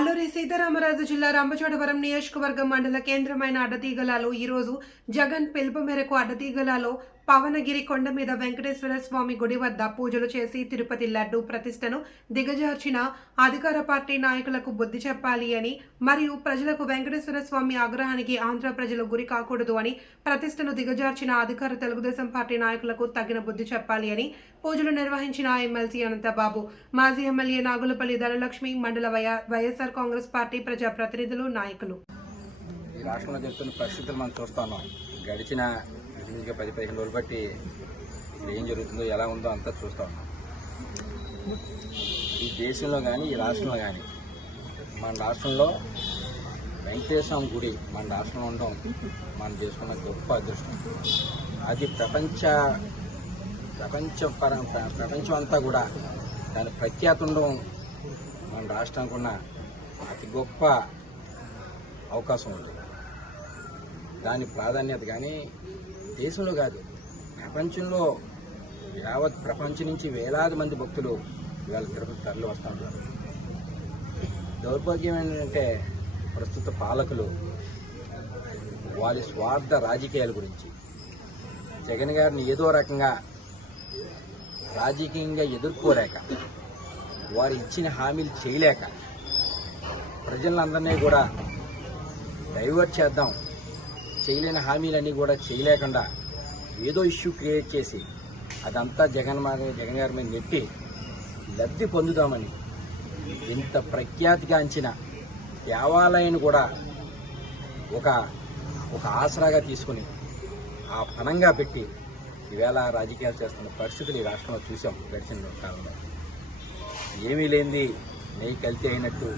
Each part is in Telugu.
అల్లూరి సీతారామరాజు జిల్లా రంపచోడవరం నియోజకవర్గం మండల కేంద్రమైన అడ్డతీగలలో. ఈరోజు జగన్ పిలుపు మేరకు అడ్డతీగలలో పవనగిరి కొండ మీద వెంకటేశ్వర స్వామి గుడి వద్ద పూజలు చేసి తిరుపతి లడ్డు ప్రతిష్టను దిగజార్చిన అధికార పార్టీ నాయకులకు బుద్ధి చెప్పాలి అని మరియు ప్రజలకు వెంకటేశ్వర స్వామి ఆగ్రహానికి ఆంధ్ర ప్రజలు గురి కాకూడదు అని ప్రతిష్టను దిగజార్చిన అధికార తెలుగుదేశం పార్టీ నాయకులకు తగిన బుద్ధి చెప్పాలి అని పూజలు నిర్వహించిన ఎమ్మెల్సీ అనంతబాబు మాజీ ఎమ్మెల్యే నాగులపల్లి ధనలక్ష్మి మండల వై- వైఎస్ఆర్ కాంగ్రెస్ పార్టీ ప్రజాప్రతినిధులు నాయకులు. ఈ రాష్ట్రంలో జరుగుతున్న పరిస్థితులు మనం చూస్తా గడిచిన ఇంకా పది పదిహేను రోజులు బట్టి ఏం జరుగుతుందో ఎలా ఉందో అంతా చూస్తూ ఉన్నాం. ఈ దేశంలో కానీ ఈ రాష్ట్రంలో కానీ మన రాష్ట్రంలో వెంకటేశ్వర గుడి మన రాష్ట్రంలో ఉండడం మనం చేసుకున్న గొప్ప అదృష్టం. అది ప్రపంచ ప్రపంచ పరం ప్ర- ప్రపంచం అంతా కూడా దాని ప్రఖ్యాతి ఉండడం మన రాష్ట్రానికి ఉన్న అతి గొప్ప అవకాశం ఉంది. దాని ప్రాధాన్యత కానీ దేశంలో కాదు ప్రపంచంలో యావత్ ప్రపంచం నుంచి వేలాది మంది భక్తులు ఇవాళ తిరుపతి తరలి వస్తూ ఉంటారు దౌర్భాగ్యం ఏంటంటే ప్రస్తుత పాలకులు వారి స్వార్థ రాజకీయాల గురించి. జగన్ గారిని ఏదో రకంగా రాజకీయంగా ఎదుర్కోలేక వారు ఇచ్చిన హామీలు చేయలేక ప్రజలందరినీ కూడా డైవర్ట్ చేద్దాం చేయలేని హామీలన్నీ కూడా చేయలేకుండా ఏదో ఇష్యూ క్రియేట్ చేసి అదంతా జగన్ జగన్ గారి మీద నెట్టి లబ్ధి పొందుదామని ఇంత ప్రఖ్యాతిగాంచిన దేవాలయాన్ని కూడా ఒక ఒక ఆసరాగా తీసుకుని ఆ పనంగా పెట్టి ఈవేళ రాజకీయాలు చేస్తున్న పరిస్థితులు ఈ రాష్ట్రంలో చూసాం గడిచిన కాలంలో. ఏమీ లేనిది నెయ్యి కల్తీ అయినట్టు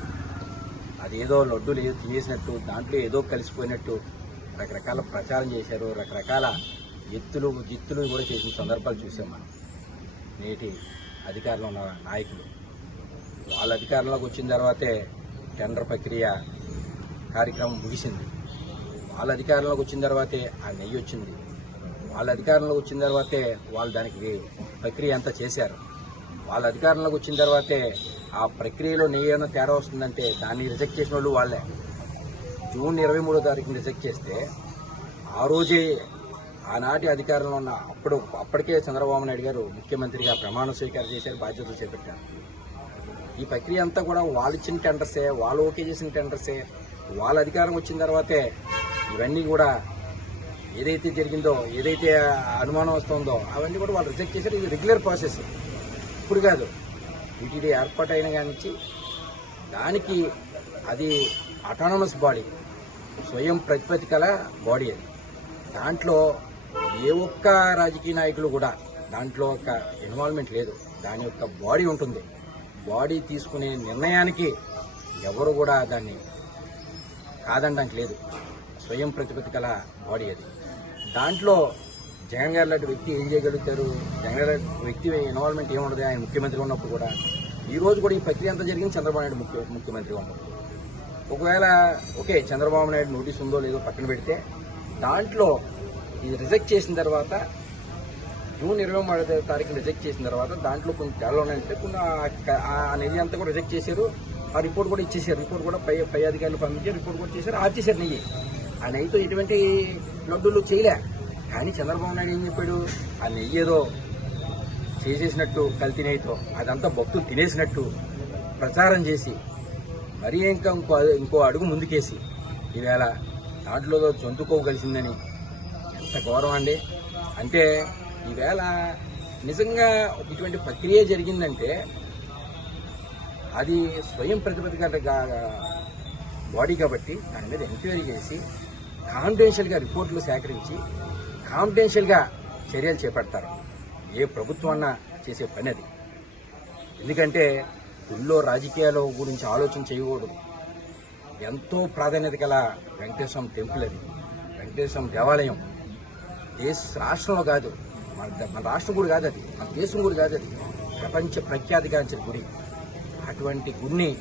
అదేదో లడ్డూలు ఏదో తినేసినట్టు దాంట్లో ఏదో కలిసిపోయినట్టు రకరకాల ప్రచారం చేశారు రకరకాల ఎత్తులు జిత్తులు కూడా చేసిన సందర్భాలు చూసాం మనం. నేటి అధికారంలో ఉన్న నాయకులు. వాళ్ళ అధికారంలోకి వచ్చిన తర్వాతే టెండర్ ప్రక్రియ కార్యక్రమం ముగిసింది. వాళ్ళ అధికారంలోకి వచ్చిన తర్వాతే ఆ నెయ్యి వచ్చింది. వాళ్ళ అధికారంలోకి వచ్చిన తర్వాతే వాళ్ళు దానికి ప్రక్రియ అంతా చేశారు. వాళ్ళ అధికారంలోకి వచ్చిన తర్వాతే ఆ ప్రక్రియలో నెయ్యి ఏమైనా తేడా వస్తుందంటే దాన్ని రిజెక్ట్ చేసిన వాళ్ళు వాళ్ళే. జూన్ ఇరవై మూడో తారీఖున రిజెక్ట్ చేస్తే ఆ రోజే ఆనాటి అధికారంలో ఉన్న అప్పుడు అప్పటికే చంద్రబాబు నాయుడు గారు ముఖ్యమంత్రిగా ప్రమాణ స్వీకారం చేశారు బాధ్యతలు చేపట్టారు. ఈ ప్రక్రియ అంతా కూడా వాళ్ళు ఇచ్చిన టెండర్సే వాళ్ళు ఓకే చేసిన టెండర్సే వాళ్ళ అధికారం వచ్చిన తర్వాతే ఇవన్నీ కూడా ఏదైతే జరిగిందో ఏదైతే అనుమానం వస్తుందో అవన్నీ కూడా వాళ్ళు రిజెక్ట్ చేశారు. ఇది రెగ్యులర్ ప్రాసెస్ ఇప్పుడు కాదు. టీటీడీ ఏర్పాటు అయిన దానికి అది అటానమస్ బాడీ స్వయం ప్రతిపత్తి కల బాడీ అది. దాంట్లో ఏ ఒక్క రాజకీయ నాయకులు కూడా దాంట్లో ఒక ఇన్వాల్వ్మెంట్ లేదు. దాని యొక్క బాడీ ఉంటుంది. బాడీ తీసుకునే నిర్ణయానికి ఎవరు కూడా దాన్ని కాదనడానికి లేదు. స్వయం ప్రతిపత్తి కల బాడీ అది. దాంట్లో జగన్ గారు లాంటి వ్యక్తి ఏం చేయగలుగుతారు? జగన్ గారి వ్యక్తి ఇన్వాల్వ్మెంట్ ఏముండదు? ఆయన ముఖ్యమంత్రి ఉన్నప్పుడు కూడా. ఈ రోజు కూడా ఈ ప్రక్రియ అంతా జరిగింది చంద్రబాబు నాయుడు ముఖ్య ముఖ్యమంత్రి ఉన్నప్పుడు. ఒకవేళ ఓకే చంద్రబాబు నాయుడు నోటీస్ ఉందో లేదో పక్కన పెడితే దాంట్లో ఇది రిజెక్ట్ చేసిన తర్వాత జూన్ ఇరవై మూడో తారీఖు రిజెక్ట్ చేసిన తర్వాత దాంట్లో కొన్ని తేడా ఉన్నాయంటే కొన్ని ఆ- ఆ నెయ్యి అంతా కూడా రిజెక్ట్ చేశారు. ఆ రిపోర్ట్ కూడా ఇచ్చేసారు రిపోర్ట్ కూడా పై పై అధికారులు పంపించారు రిపోర్ట్ కూడా చేశారు. ఆర్చేశారు నెయ్యి. ఆ నెయ్యితో ఎటువంటి లడ్డూలు చేయలే. కానీ చంద్రబాబు నాయుడు ఏం చెప్పాడు? ఆ నెయ్యి ఏదో చేసేసినట్టు కల్తీ నెయ్యితో అదంతా భక్తులు తినేసినట్టు ప్రచారం చేసి మరీ ఇంకా ఇంకో ఇంకో అడుగు ముందుకేసి. ఈవేళ దాంట్లో చొంతుకోగలిసిందని ఎంత గౌరవం అండి. అంటే ఈవేళ నిజంగా ఇటువంటి ప్రక్రియ జరిగిందంటే అది స్వయం ప్రతిపత్తి బాడీ కాబట్టి దాని మీద ఎంక్వైరీ చేసి కాన్ఫిడెన్షియల్గా రిపోర్టులు సేకరించి కాన్ఫిడెన్షియల్గా చర్యలు చేపడతారు. ఏ ప్రభుత్వం అన్నా చేసే పని అది. ఎందుకంటే గుళ్ళో రాజకీయాల గురించి ఆలోచన చేయకూడదు. ఎంతో ప్రాధాన్యత గల వెంకటేశ్వరం టెంపుల్ అది. వెంకటేశ్వరం దేవాలయం. దేశ రాష్ట్రంలో కాదు మన మన రాష్ట్రం కూడా కాదు అది. మన దేశం కూడా కాదు అది. ప్రపంచ ప్రఖ్యాతిగాంచిన గుడి. అటువంటి గుడిని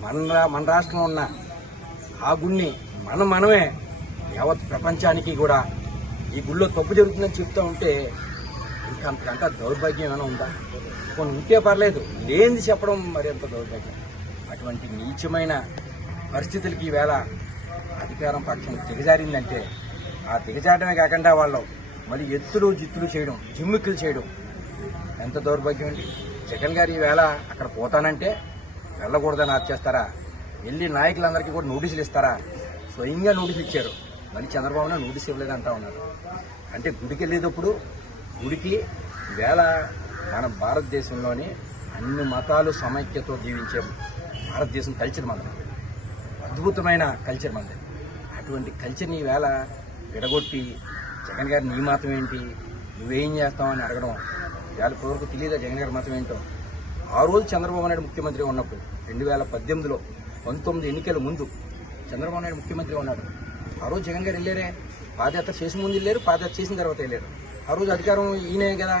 మన రా- మన రాష్ట్రంలో ఉన్న ఆ గుడిని మనం మనమే యావత్ ప్రపంచానికి కూడా ఈ గుళ్ళో తప్పు జరుగుతుందని చెప్తూ ఉంటే ఇంకా అంతకంటే దౌర్భాగ్యం ఏమైనా ఉందా? కొన్ని ఉంటే పర్లేదు లేనిది చెప్పడం మరి ఎంత దౌర్భాగ్యం? అటువంటి నీచమైన పరిస్థితులకి ఈవేళ అధికారం పక్షం దిగజారిందంటే ఆ దిగజారడమే కాకుండా వాళ్ళు మళ్ళీ ఎత్తులు జిత్తులు చేయడం జిమ్మిక్కులు చేయడం ఎంత దౌర్భాగ్యం అండి. జగన్ గారు ఈవేళ అక్కడ పోతానంటే వెళ్ళకూడదని ఆర్చేస్తారా వెళ్ళి నాయకులందరికీ కూడా నోటీసులు ఇస్తారా? స్వయంగా నోటీసులు ఇచ్చారు. మళ్ళీ చంద్రబాబు నోటీస్ ఇవ్వలేదు ఉన్నారు. అంటే గుడికి వెళ్ళేటప్పుడు గుడికి వేళ మన భారతదేశంలోని అన్ని మతాలు సమైక్యతో జీవించే భారతదేశం కల్చర్ మనది అద్భుతమైన కల్చర్ మనది అటువంటి కల్చర్ని ఈవేళ విడగొట్టి జగన్ గారి నీ మతం ఏంటి? నువ్వేం చేస్తావని అడగడం ఇవాళ కొరకు తెలియదా జగన్ గారి మతం ఏంటో? ఆ రోజు చంద్రబాబు నాయుడు ముఖ్యమంత్రి ఉన్నప్పుడు రెండు వేల పద్దెనిమిదిలో పంతొమ్మిది ఎన్నికల ముందు చంద్రబాబు నాయుడు ముఖ్యమంత్రి ఉన్నాడు. ఆ రోజు జగన్ గారు వెళ్ళారే. పాదయాత్ర చేసిన ముందు వెళ్ళారు పాదయాత్ర చేసిన తర్వాత వెళ్ళారు. ఆ రోజు అధికారం ఈయనే కదా.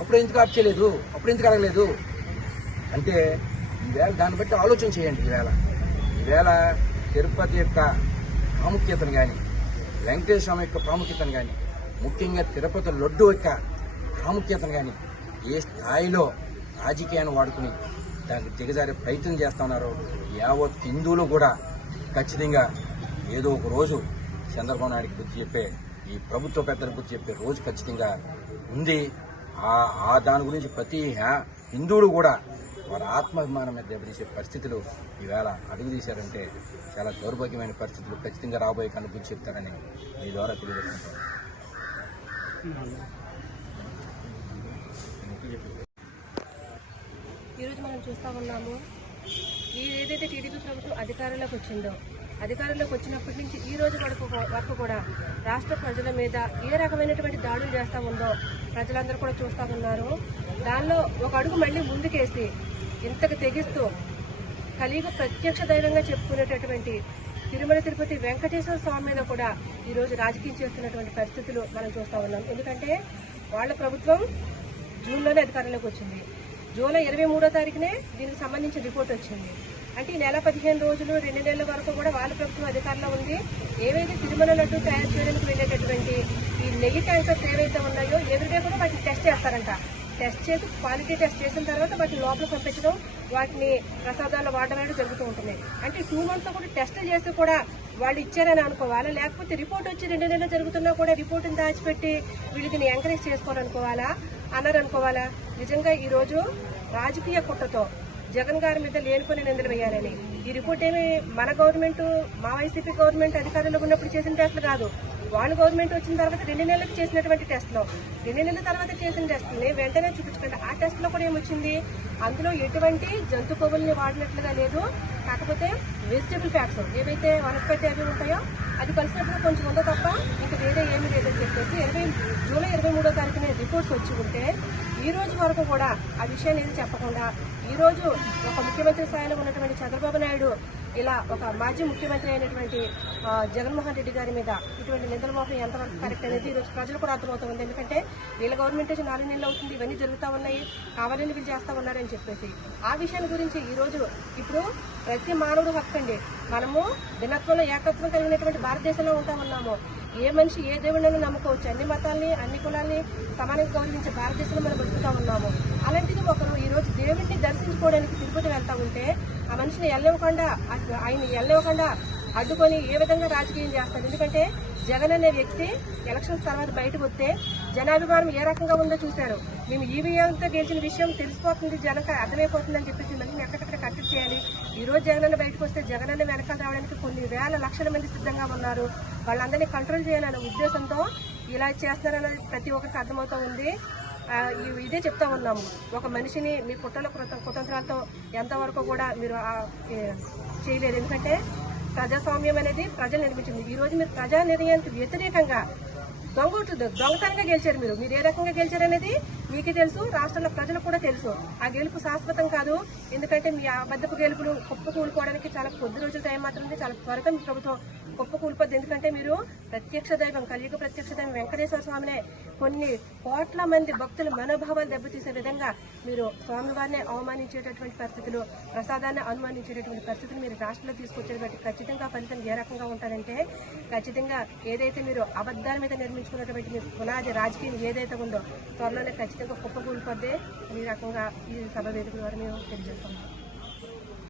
అప్పుడు ఎందుకు ఆప్ చేయలేదు? అప్పుడు ఎందుకు అడగలేదు? అంటే ఈవేళ దాన్ని బట్టి ఆలోచన చేయండి ఈవేళ. ఈవేళ తిరుపతి యొక్క ప్రాముఖ్యతను కానీ వెంకటేశ్వర స్వామి యొక్క ప్రాముఖ్యతను కానీ ముఖ్యంగా తిరుపతి లడ్డు యొక్క ప్రాముఖ్యతను కానీ ఏ స్థాయిలో రాజకీయాన్ని వాడుకుని దానికి దిగజారే ప్రయత్నం చేస్తున్నారో యావత్ హిందువులు కూడా ఖచ్చితంగా ఏదో ఒక రోజు చంద్రబాబు నాయుడికి గుర్తు చెప్పే ఈ ప్రభుత్వ పెద్దలకు గుర్తు చెప్పే రోజు ఖచ్చితంగా ఉంది. ఆ దాని గురించి ప్రతి హ్యా- హిందువులు కూడా వారి ఆత్మాభిమానం మీద దెబ్బతీసే పరిస్థితులు ఈవేళ అడుగు తీశారంటే చాలా దౌర్భాగ్యమైన పరిస్థితులు ఖచ్చితంగా రాబోయే కన్ను గురించి చెప్తారని మీ ద్వారా తెలియజేస్తుంటారు ఈరోజు మనం చూస్తా ఉన్నాము ఏదైతే టీడీపీ ప్రభుత్వం అధికారంలోకి వచ్చిందో అధికారంలోకి వచ్చినప్పటి నుంచి ఈ రోజు వరకు వరకు కూడా రాష్ట్ర ప్రజల మీద ఏ రకమైనటువంటి దాడులు చేస్తా ఉందో ప్రజలందరూ కూడా చూస్తా ఉన్నారు. దానిలో ఒక అడుగు మళ్ళీ ముందుకేసి ఇంతకు తెగిస్తూ కలియుగ ప్రత్యక్ష దైవంగా చెప్పుకునేటటువంటి తిరుమల తిరుపతి వెంకటేశ్వర స్వామి మీద కూడా ఈరోజు రాజకీయం చేస్తున్నటువంటి పరిస్థితులు మనం చూస్తూ ఉన్నాం. ఎందుకంటే వాళ్ళ ప్రభుత్వం జూన్లోనే అధికారంలోకి వచ్చింది. జూలై ఇరవై మూడో తారీఖునే దీనికి సంబంధించిన రిపోర్ట్ వచ్చింది. అంటే ఈ నెల పదిహేను రోజులు రెండు నెలల వరకు కూడా వాళ్ళ ప్రభుత్వం అధికారంలో ఉంది. ఏవైతే తిరుమల లడ్డు తయారు చేయడానికి వెళ్ళేటటువంటి ఈ నెయ్యి ట్యాంకర్స్ ఏవైతే ఉన్నాయో ఎదురుడే కూడా వాటిని టెస్ట్ చేస్తారంట. టెస్ట్ చేసి క్వాలిటీ టెస్ట్ చేసిన తర్వాత వాటిని లోపల పంపించడం వాటిని ప్రసాదాలు వాడడం అనేది జరుగుతూ ఉంటుంది. అంటే టూ మంత్స్ కూడా టెస్ట్ చేసి కూడా వాళ్ళు ఇచ్చారని అనుకోవాలా? లేకపోతే రిపోర్ట్ వచ్చి రెండు నెలలు జరుగుతున్నా కూడా రిపోర్ట్ని దాచిపెట్టి వీళ్ళు ఎంకరేజ్ చేసుకోవాలనుకోవాలా? అన్నారు అనుకోవాలా నిజంగా ఈరోజు రాజకీయ కుట్రతో జగన్ గారి మీద లేనిపోయిన నిందలు వేయాలని. ఈ రిపోర్ట్ ఏమి మన గవర్నమెంట్ మా వైసీపీ గవర్నమెంట్ అధికారంలో ఉన్నప్పుడు చేసిన టెస్టులు కాదు. వాళ్ళు గవర్నమెంట్ వచ్చిన తర్వాత రెండు నెలలకు చేసినటువంటి టెస్ట్లో. రెండు నెలల తర్వాత చేసిన టెస్ట్ని వెంటనే చూపించుకుంటే ఆ టెస్ట్లో కూడా ఏమొచ్చింది? అందులో ఎటువంటి జంతు కొవ్వుల్ని వాడినట్లుగా లేదు. కాకపోతే వెజిటబుల్ ఫ్యాట్స్ ఏవైతే వనస్పతి అవి ఉంటాయో అది కలిసినప్పుడు కొంచెం ఉందో తప్ప? ఇంకా వేరే ఏమి లేదని చెప్పేసి ఇరవై జూలై ఇరవై మూడో తారీఖున రిపోర్ట్స్ వచ్చి ఉంటే ఈ రోజు వరకు కూడా ఆ విషయాన్ని ఏది చెప్పకుండా ఈ రోజు ఒక ముఖ్యమంత్రి స్థాయిలో ఉన్నటువంటి చంద్రబాబు నాయుడు ఇలా ఒక మాజీ ముఖ్యమంత్రి అయినటువంటి జగన్మోహన్ రెడ్డి గారి మీద ఇటువంటి నిధుల మోహం ఎంతవరకు కరెక్ట్ అనేది ఈరోజు రోజు ప్రజలు కూడా అర్థమవుతుంది. ఎందుకంటే వీళ్ళ గవర్నమెంట్ వచ్చి నాలుగు నెలలు అవుతుంది ఇవన్నీ జరుగుతూ ఉన్నాయి కావాలని వీళ్ళు చేస్తూ ఉన్నారని చెప్పేసి. ఆ విషయాన్ని గురించి ఈరోజు ఇప్పుడు ప్రతి మానవుడు హక్కండి. మనము భిన్నత్వంలో ఏకత్వం కలిగినటువంటి భారతదేశంలో ఉంటా ఉన్నాము ఏ మనిషి ఏ దేవుడిని నమ్ముకోవచ్చు. అన్ని మతాల్ని అన్ని కులాల్ని సమానంగా గౌరవించే భారతదేశంలో మనం బతుకుతా ఉన్నాము అలాంటిది ఒకరు ఈరోజు దేవుడిని దర్శించుకోవడానికి తిరుపతి వెళ్తా ఉంటే ఆ మనిషిని వెళ్ళనివ్వకుండా ఆయన వెళ్ళనివ్వకుండా అడ్డుకొని ఏ విధంగా రాజకీయం చేస్తారు ఎందుకంటే జగన్ అనే వ్యక్తి ఎలక్షన్స్ తర్వాత బయటకు వస్తే జనాభిమానం ఏ రకంగా ఉందో చూశారు. మేము ఈవీఎంతో గెలిచిన విషయం తెలిసిపోతుంది జనక అర్థమైపోతుందని చెప్పేసి మళ్ళీ ఎక్కడెక్కడ కట్టడి చేయాలి. ఈ రోజు జగన్ బయటకు వస్తే జగనన్న వెనకాల రావడానికి కొన్ని వేల లక్షల మంది సిద్ధంగా ఉన్నారు. వాళ్ళందరినీ కంట్రోల్ చేయాలనే ఉద్దేశంతో ఇలా చేస్తున్నారన్నది ప్రతి ఒక్కరికి అర్థమవుతూ ఉంది. ఇదే చెప్తా ఉన్నాము. ఒక మనిషిని మీ పుట్టల కుతంత్రాలతో ఎంతవరకు కూడా మీరు చేయలేదు ఎందుకంటే ప్రజాస్వామ్యం అనేది ప్రజలు నిర్మించింది. ఈ రోజు మీరు ప్రజా నిర్ణయానికి వ్యతిరేకంగా దొంగ దొంగతనంగా గెలిచారు మీరు. మీరు ఏ రకంగా గెలిచారు అనేది మీకే తెలుసు రాష్ట్రంలో ప్రజలకు కూడా తెలుసు. ఆ గెలుపు శాశ్వతం కాదు. ఎందుకంటే మీ అబద్ధపు గెలుపులు కుప్ప కూలుకోవడానికి చాలా కొద్ది రోజుల టైం మాత్రమే చాలా త్వరగా మీ ప్రభుత్వం కుప్ప కూలిపోద్ది ఎందుకంటే మీరు ప్రత్యక్ష దైవం కలియుగ ప్రత్యక్ష దైవం వెంకటేశ్వర స్వామినే కొన్ని కోట్ల మంది భక్తుల మనోభావాలు దెబ్బతీసే విధంగా మీరు స్వామివారిని అవమానించేటటువంటి పరిస్థితులు ప్రసాదాన్ని అనుమానించేటటువంటి పరిస్థితులు మీరు రాష్ట్రంలో తీసుకొచ్చేటువంటి ఖచ్చితంగా ఫలితం ఏ రకంగా ఉంటారంటే ఖచ్చితంగా ఏదైతే మీరు అబద్ధాల మీద నిర్మించుకున్నటువంటి మీ పునాది రాజకీయం ఏదైతే ఉందో త్వరలోనే ఖచ్చితంగా కుప్ప కూలిపోద్దే ఈ రకంగా ఈ సభ వేదికల ద్వారా మేము తెలియజేస్తాం.